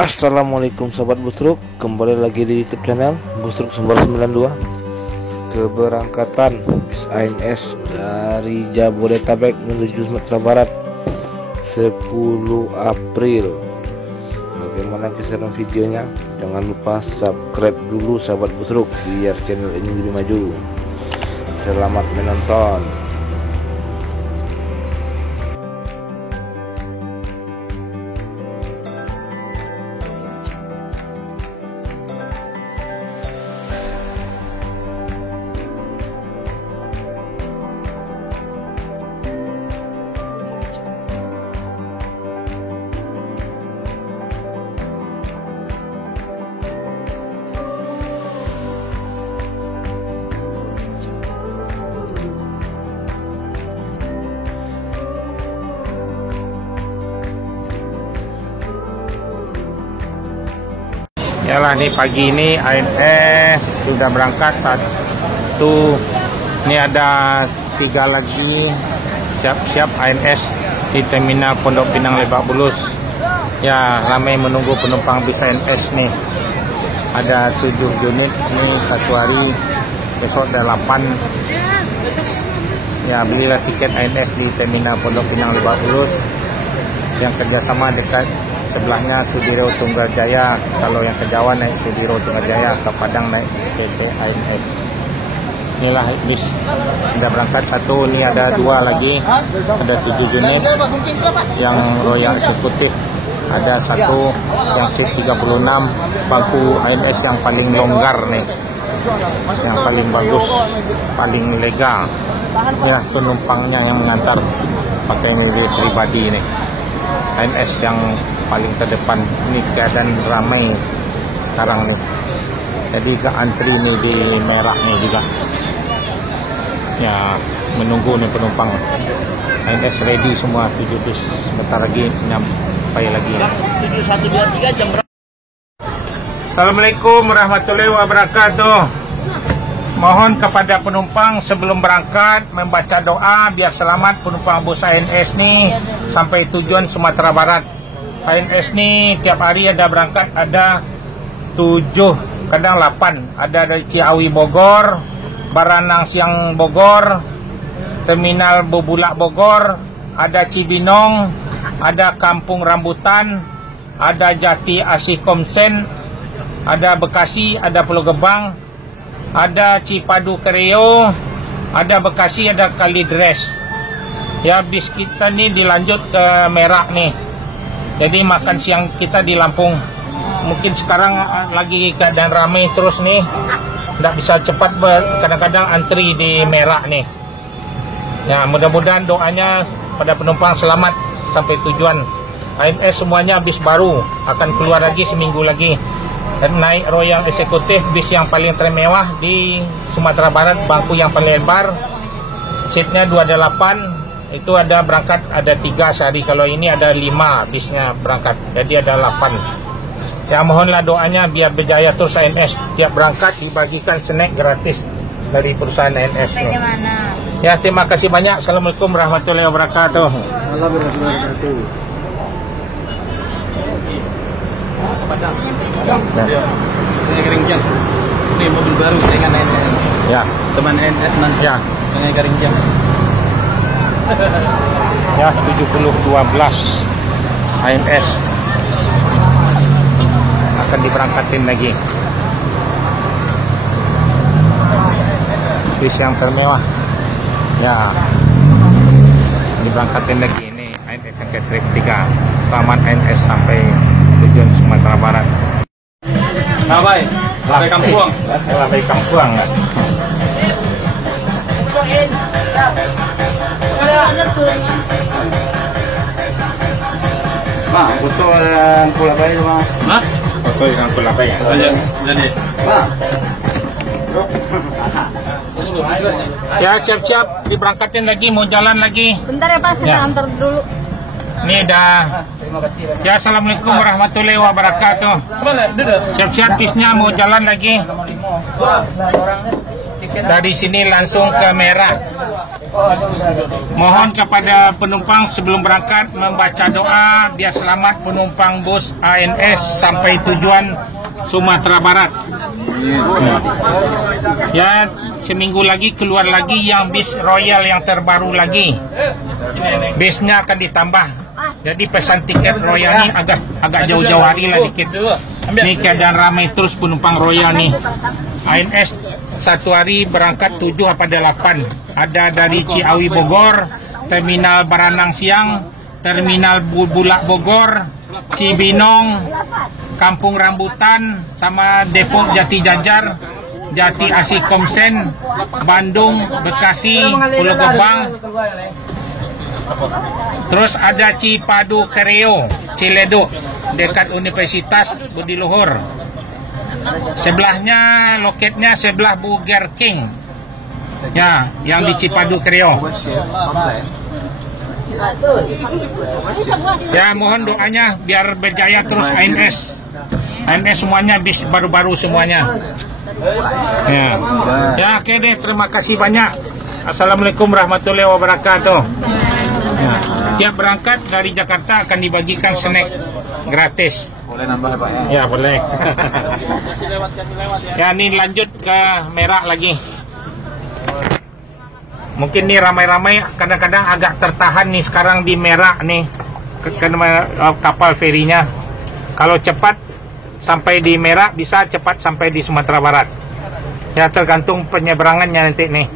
Assalamualaikum sobat Busruk, kembali lagi di YouTube channel Busruk Sumber 92. Keberangkatan bis ANS dari Jabodetabek menuju Sumatera Barat 10 April. Bagaimana keseruan videonya? Jangan lupa subscribe dulu sahabat Busruk biar channel ini lebih maju. Selamat menonton. Yalah, nih pagi ini ANS sudah berangkat satu. Ini ada 3 lagi siap-siap ANS di terminal Pondok Pinang Lebak Bulus. Ya, ramai menunggu penumpang bis ANS nih. Ada 7 unit nih satu hari, besok ada 8. Ya, belilah tiket ANS di terminal Pondok Pinang Lebak Bulus yang kerjasama dekat sebelahnya Sudiro Tunggajaya. Kalau yang ke Jawa naik Sudiro Tunggajaya, ke Padang naik PT ANS. Inilah bis sudah berangkat satu. Ini ada 2 lagi, ada 7 unit yang Royal Eksekutif. Ada satu yang seat 36, bangku ANS yang paling longgar nih, yang paling bagus, paling lega. Ya, penumpangnya yang mengantar pakai mobil pribadi nih. ANS yang paling terdepan. Ini keadaan ramai sekarang nih, jadi ke antri nih di merah nih juga ya, menunggu nih penumpang. ANS ready semua, 7 bis sebentar lagi sampai lagi. 7123 jam berapa? Assalamualaikum warahmatullahi wabarakatuh. Mohon kepada penumpang sebelum berangkat membaca doa biar selamat penumpang bus ANS nih sampai tujuan Sumatera Barat. ANS nih tiap hari ada berangkat, ada 7, kadang 8. Ada dari Ciawi Bogor, Baranang Siang Bogor, Terminal Bubulak Bogor, ada Cibinong, ada Kampung Rambutan, ada Jati Asih Komsen, ada Bekasi, ada Pulau Gebang, ada Cipadu Kereo, ada Bekasi, ada Kalidres. Ya, bis kita nih dilanjut ke Merak nih. Jadi makan siang kita di Lampung. Mungkin sekarang lagi keadaan ramai terus nih, tidak bisa cepat, kadang-kadang antri di Merak nih. Ya, mudah-mudahan doanya pada penumpang selamat sampai tujuan. ANS semuanya bis baru, akan keluar lagi seminggu lagi. Dan naik Royal Eksekutif, bis yang paling termewah di Sumatera Barat, bangku yang paling lebar, seatnya 28. Itu ada berangkat, ada 3 sehari. Kalau ini ada 5 bisnya berangkat, jadi ada 8. Ya, mohonlah doanya biar berjaya terus ANS. Tiap berangkat dibagikan snack gratis dari perusahaan ANS. Ya, terima kasih banyak. Assalamualaikum warahmatullahi wabarakatuh. Sungai Karingjang. Ini mobil baru dengan ANS. Ya, Teman ANS nanti. ya. Sungai Karingjang. Ya, 7012 ANS akan diberangkatin lagi. Bis yang termewah. Ya, diberangkatin lagi. Ini ANS yang ke-trip 3. Selamat ANS sampai tujuan Sumatera Barat. Sampai Kampung. Sampai Kampung. Ma, foto yang pula bayi ma. Hah? Foto yang pula bayi. Jadi. Ma. Ya, siap-siap diberangkatin lagi, mau jalan lagi. Bentar ya Pak, saya antar dulu. Ini dah. Ya, assalamualaikum warahmatullahi wabarakatuh. Siap-siap bisnya mau jalan lagi. Dari sini langsung ke Merak. Mohon kepada penumpang sebelum berangkat membaca doa biar selamat penumpang bus ANS sampai tujuan Sumatera Barat. Ya, seminggu lagi keluar lagi yang bis Royal yang terbaru lagi. Bisnya akan ditambah. Jadi pesan tiket Royal ini agak jauh-jauh hari lah dikit. Ini keadaan ramai terus penumpang Royal nih. ANS satu hari berangkat 7 apa 8. Ada dari Ciawi Bogor, Terminal Baranang Siang, Terminal Bulak Bogor, Cibinong, Kampung Rambutan, sama Depok Jati Jajar, Jati Asih Komsen, Bandung, Bekasi, Pulau Gebang. Terus ada Cipadu Kereo, Ciledug, dekat Universitas Budi Luhur. Sebelahnya loketnya sebelah Burger King. Ya, yang di Cipadu Kereo. Ya, mohon doanya biar berjaya terus ANS. ANS semuanya bis baru-baru semuanya. Ya, oke deh, terima kasih banyak. Assalamualaikum warahmatullahi wabarakatuh. Ya, tiap berangkat dari Jakarta akan dibagikan snack gratis. Boleh nambah Pak ya? Ya, boleh. Ya, ini lanjut ke Merak lagi. Mungkin nih ramai-ramai kadang-kadang agak tertahan nih sekarang di Merak nih kapal ferinya. Kalau cepat sampai di Merak bisa cepat sampai di Sumatera Barat. Ya, tergantung penyeberangannya nanti nih.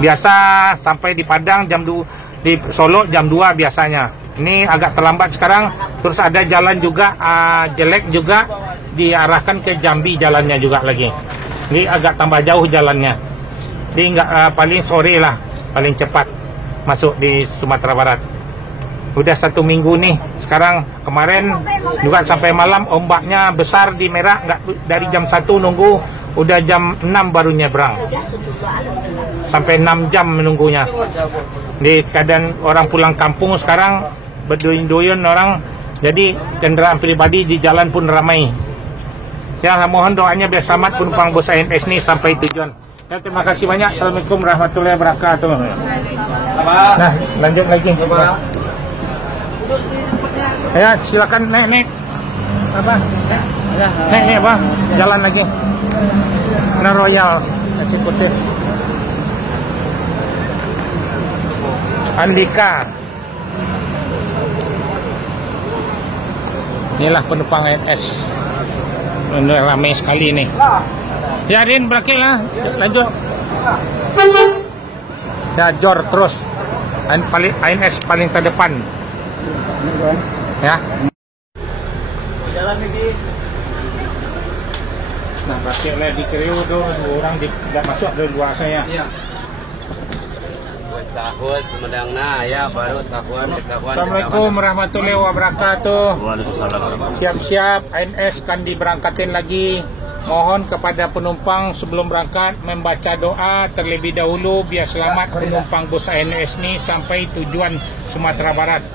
Biasa sampai di Padang jam 2, di Solo jam 2 biasanya. Ini agak terlambat sekarang. Terus ada jalan juga jelek juga diarahkan ke Jambi jalannya juga lagi. Ini agak tambah jauh jalannya. Jadi paling sore lah paling cepat masuk di Sumatera Barat. Udah 1 minggu nih. Sekarang kemarin juga sampai malam ombaknya besar di Merak. Dari jam 1 nunggu udah jam 6 baru nyebrang. Sampai 6 jam menunggunya. Di keadaan orang pulang kampung sekarang berduyun-duyun orang. Jadi kendaraan pribadi di jalan pun ramai. Ya, mohon doanya biar selamat penumpang bus ANS ini sampai tujuan. Ya, terima kasih banyak. Assalamualaikum warahmatullahi wabarakatuh. Nah, lanjut lagi. Ya, silakan naik. Apa? Naik apa? Jalan lagi. Nah, Royal nasi putih. Andika. Inilah penumpang ANS. Ini ramai sekali nih. Ya, Rin, berakhir lah. Lanjut. Ya, jor terus. ANS paling terdepan. Ya. Jalan lagi. Nah, berakhir lah di Kriu tuh. 2 orang tidak masuk dari luar saya. Iya. Assalamualaikum warahmatullahi wabarakatuh. Siap-siap ANS kan diberangkatin lagi. Mohon kepada penumpang sebelum berangkat membaca doa terlebih dahulu biar selamat penumpang bus ANS ini sampai tujuan Sumatera Barat.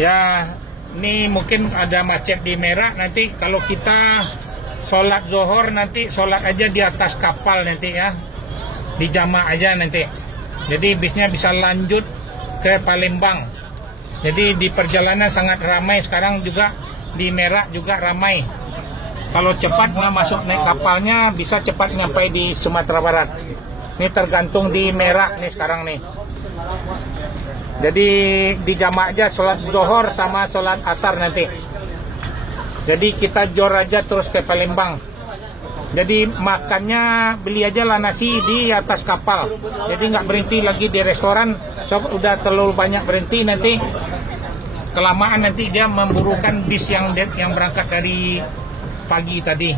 Ya, ini mungkin ada macet di Merak nanti. Kalau kita sholat zuhur nanti sholat aja di atas kapal nanti ya, di jamaah aja nanti. Jadi bisnya bisa lanjut ke Palembang. Jadi di perjalanan sangat ramai sekarang juga di Merak juga ramai. Kalau cepat masuk naik kapalnya bisa cepat nyampai di Sumatera Barat. Ini tergantung di Merak nih sekarang nih. Jadi di jamaah aja sholat zuhur sama sholat asar nanti. Jadi kita jor aja terus ke Palembang. Jadi makannya beli aja lah nasi di atas kapal. Jadi nggak berhenti lagi di restoran. So, udah terlalu banyak berhenti nanti kelamaan nanti dia memburukan bis yang berangkat dari pagi tadi.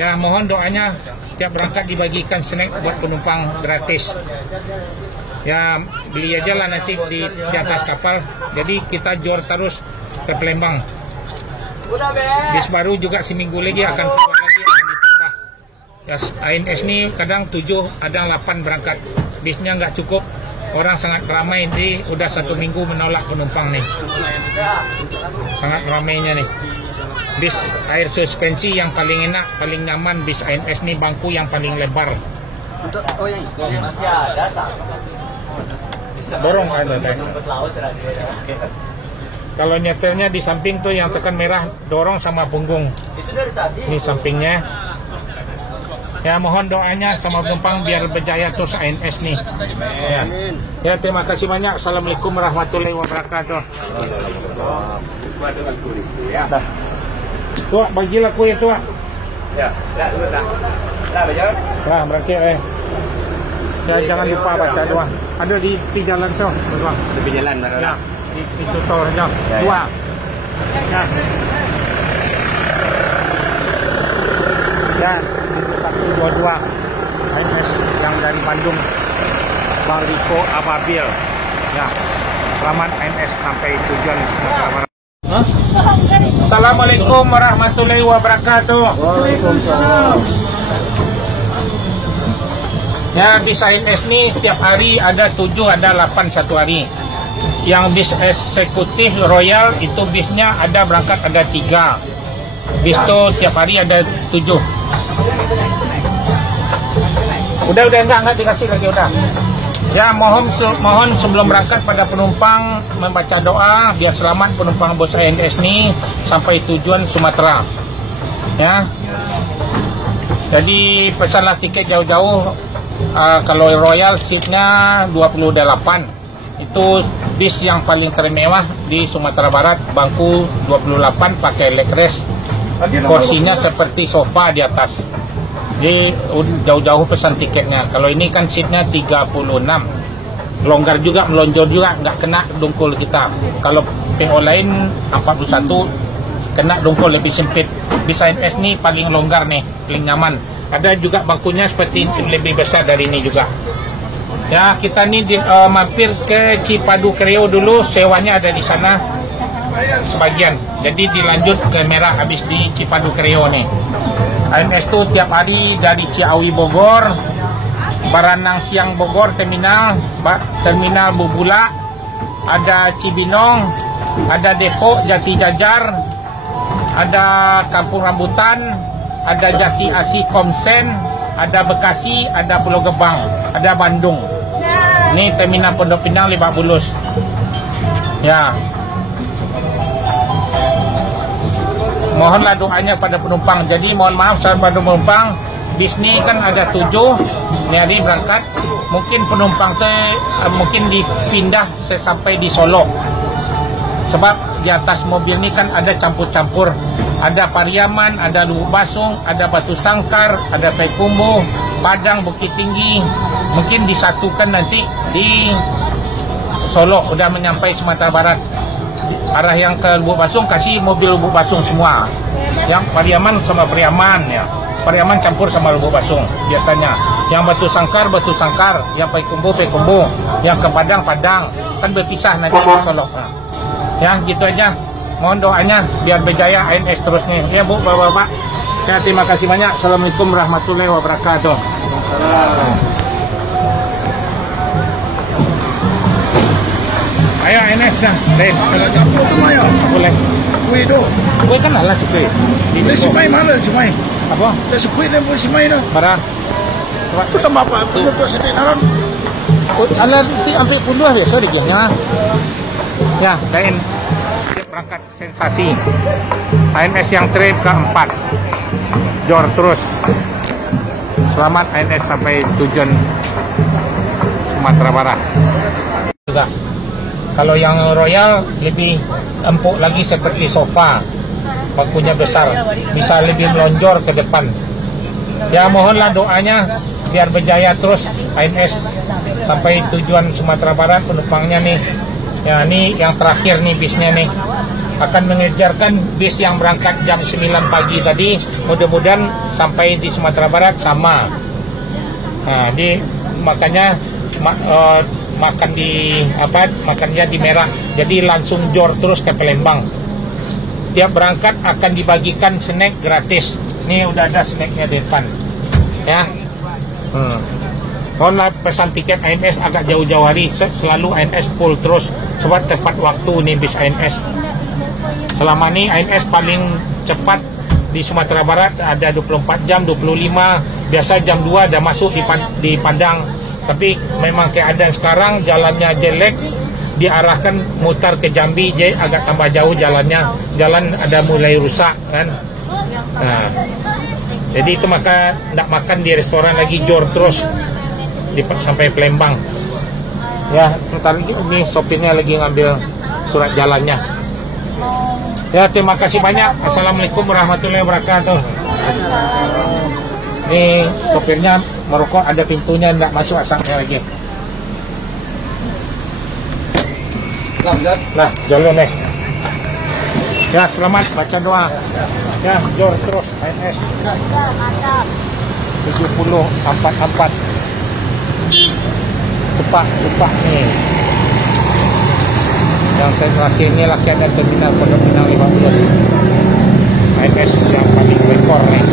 Ya, mohon doanya tiap berangkat dibagikan snack buat penumpang gratis. Ya, beli aja lah nanti di atas kapal. Jadi kita jor terus ke Palembang. Bis baru juga seminggu lagi akan keluar lagi, akan ditambah. Ya, ANS ini kadang 7, ada 8 berangkat. Bisnya nggak cukup, orang sangat ramai. Jadi udah 1 minggu menolak penumpang nih. Sangat ramainya nih. Bis air suspensi yang paling enak, paling nyaman bis ANS nih, bangku yang paling lebar. Untuk yang masih ada Dorong ada teh. Kalau nyetirnya di samping tuh yang tekan merah, dorong sama punggung. Ini sampingnya. Ya, mohon doanya sama penumpang biar berjaya terus ANS nih. Ya. Ya, terima kasih banyak. Assalamualaikum warahmatullahi wabarakatuh. Dah. Tuh, bagilah kue tuh. Ya, dah berjalan. Nah, berarti ya, jangan lupa baca doa. Ada di jalan tuh, Bang. Di jalan. Ya, di tutornya. Dua. Ya. Ya, 122 ANS yang dari Bandung, Bang Riko Ababil. Ya, selamat ANS sampai tujuan Sumatera Barat. Assalamualaikum warahmatullahi wabarakatuh. Waalaikumsalam. Ya, bis ANS nih tiap hari ada 7, ada 8 satu hari. Yang bis eksekutif Royal itu bisnya ada berangkat ada 3. Bis itu tiap hari ada 7. Udah enggak dikasih lagi udah. Ya, mohon sebelum berangkat pada penumpang membaca doa biar selamat penumpang bus ANS ini sampai tujuan Sumatera. Ya. Jadi pesanlah tiket jauh-jauh. Kalau Royal seatnya 28. Itu bis yang paling termewah di Sumatera Barat, bangku 28 pakai leg rest. Kursinya seperti sofa di atas. Jadi jauh-jauh pesan tiketnya. Kalau ini kan seatnya 36. Longgar juga, melonjor juga, nggak kena dungkul kita. Kalau PO lain 41 kena dungkul lebih sempit. Bis ANS ini paling longgar nih, paling nyaman. Ada juga bangkunya seperti lebih besar dari ini juga. Ya, kita nih mampir ke Cipadu Kreo dulu, sewanya ada di sana sebagian. Jadi dilanjut ke Merah habis di Cipadu Kreo nih. ANS itu tiap hari dari Ciawi Bogor, Baranang Siang Bogor terminal Bubula, ada Cibinong, ada Depok Jati Jajar, ada Kampung Rambutan, ada Jati Asih Komsen, ada Bekasi, ada Pulau Gebang, ada Bandung. Ini terminal Pondok Pinang Lebak Bulus. Ya. Mohonlah doanya pada penumpang. Jadi mohon maaf pada penumpang, bis ini kan ada 7 hari berangkat. Mungkin penumpang mungkin dipindah sampai di Solo. Sebab di atas mobil ini kan ada campur-campur. Ada Pariaman, ada Lubuk Basung, ada Batu Sangkar, ada Payakumbuh, Padang, Bukit Tinggi. Mungkin disatukan nanti di Solo, udah menyampai Sumatera Barat. Arah yang ke Lubuk Basung kasih mobil Lubuk Basung semua. Yang Pariaman sama Pariaman ya. Pariaman campur sama Lubuk Basung biasanya. Yang Batu Sangkar, yang Payakumbuh, yang ke Padang. Kan berpisah nanti di Solo. Nah. Ya, gitu aja. Mohon doanya biar berjaya ANS terus nih. Ya, Bu, Bapak-bapak. Ya, terima kasih banyak. Assalamualaikum warahmatullahi wabarakatuh. Ayo ANS dah. Boleh. Kuih tu. Gue kan lah cukup. Boleh semai mana semai? Apa? Dah sekuih dan boleh semai tu. Barang. Tu tambah apa? Betul sedih naron. Alah nanti sampai puluh biasa dia. Ya, lain. Siap berangkat sensasi. ANS yang trip keempat. Jor terus. Selamat ANS sampai tujuan Sumatera Barat. Juga. Kalau yang Royal lebih empuk lagi seperti sofa, bangkunya besar, bisa lebih melonjor ke depan. Ya, mohonlah doanya biar berjaya terus ANS sampai tujuan Sumatera Barat penumpangnya nih. Ya, ini yang terakhir nih bisnya nih. Akan mengejarkan bis yang berangkat jam 9 pagi tadi, mudah-mudahan sampai di Sumatera Barat sama. Nah, makanya makannya di Merah, jadi langsung jor terus ke Palembang. Tiap berangkat akan dibagikan snack gratis. Ini udah ada snacknya di depan ya. Mohonlah pesan tiket ANS agak jauh-jauh hari, selalu ANS full terus sebab tepat waktu nih bis ANS. Selama ini ANS paling cepat di Sumatera Barat ada 24 jam, 25, biasa jam 2 udah masuk di Padang. Tapi memang keadaan sekarang jalannya jelek, diarahkan mutar ke Jambi, jadi agak tambah jauh jalannya. Jalan ada mulai rusak kan. Nah, jadi itu maka tidak makan di restoran lagi, jor terus sampai Palembang. Ya, sebentar lagi ini sopirnya lagi ngambil surat jalannya. Ya, terima kasih banyak. Assalamualaikum warahmatullahi wabarakatuh. Ini sopirnya merokok, ada pintunya, tidak masuk asapnya lagi. Nah, jalan nih. Ya, selamat baca doa. Ya, jor terus INS 7044. Cepat nih. Yang terakhir ini laki dan terminal Pondok Pinang 15. INS yang paling rekor nih.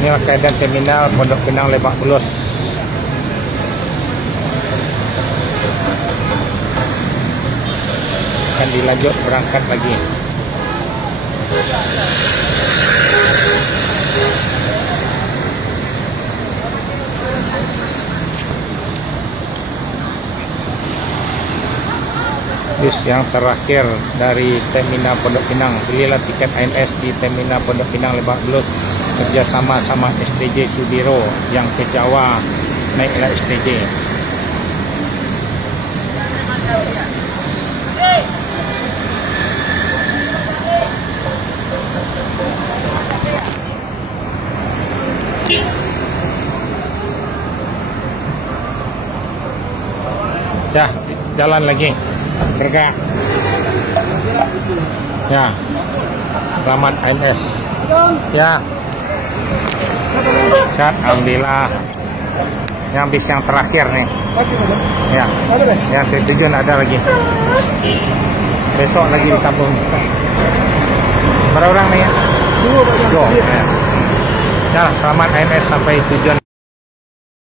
Inilah keadaan terminal Pondok Pinang Lebak Bulus. Akan dilanjut berangkat lagi. Bis yang terakhir dari terminal Pondok Pinang. Belilah tiket INS di terminal Pondok Pinang Lebak Bulus kerjasama sama STJ Sudiro. Yang ke Jawa naiklah STJ. Jalan lagi. Bergerak. Ya. Selamat INS. Ya. Alhamdulillah. Yang bis yang terakhir nih. Ya. Yang tujuan ada lagi. Besok lagi disambung. Berapa orang nih ya? 2. Ya. Selamat INS sampai tujuan.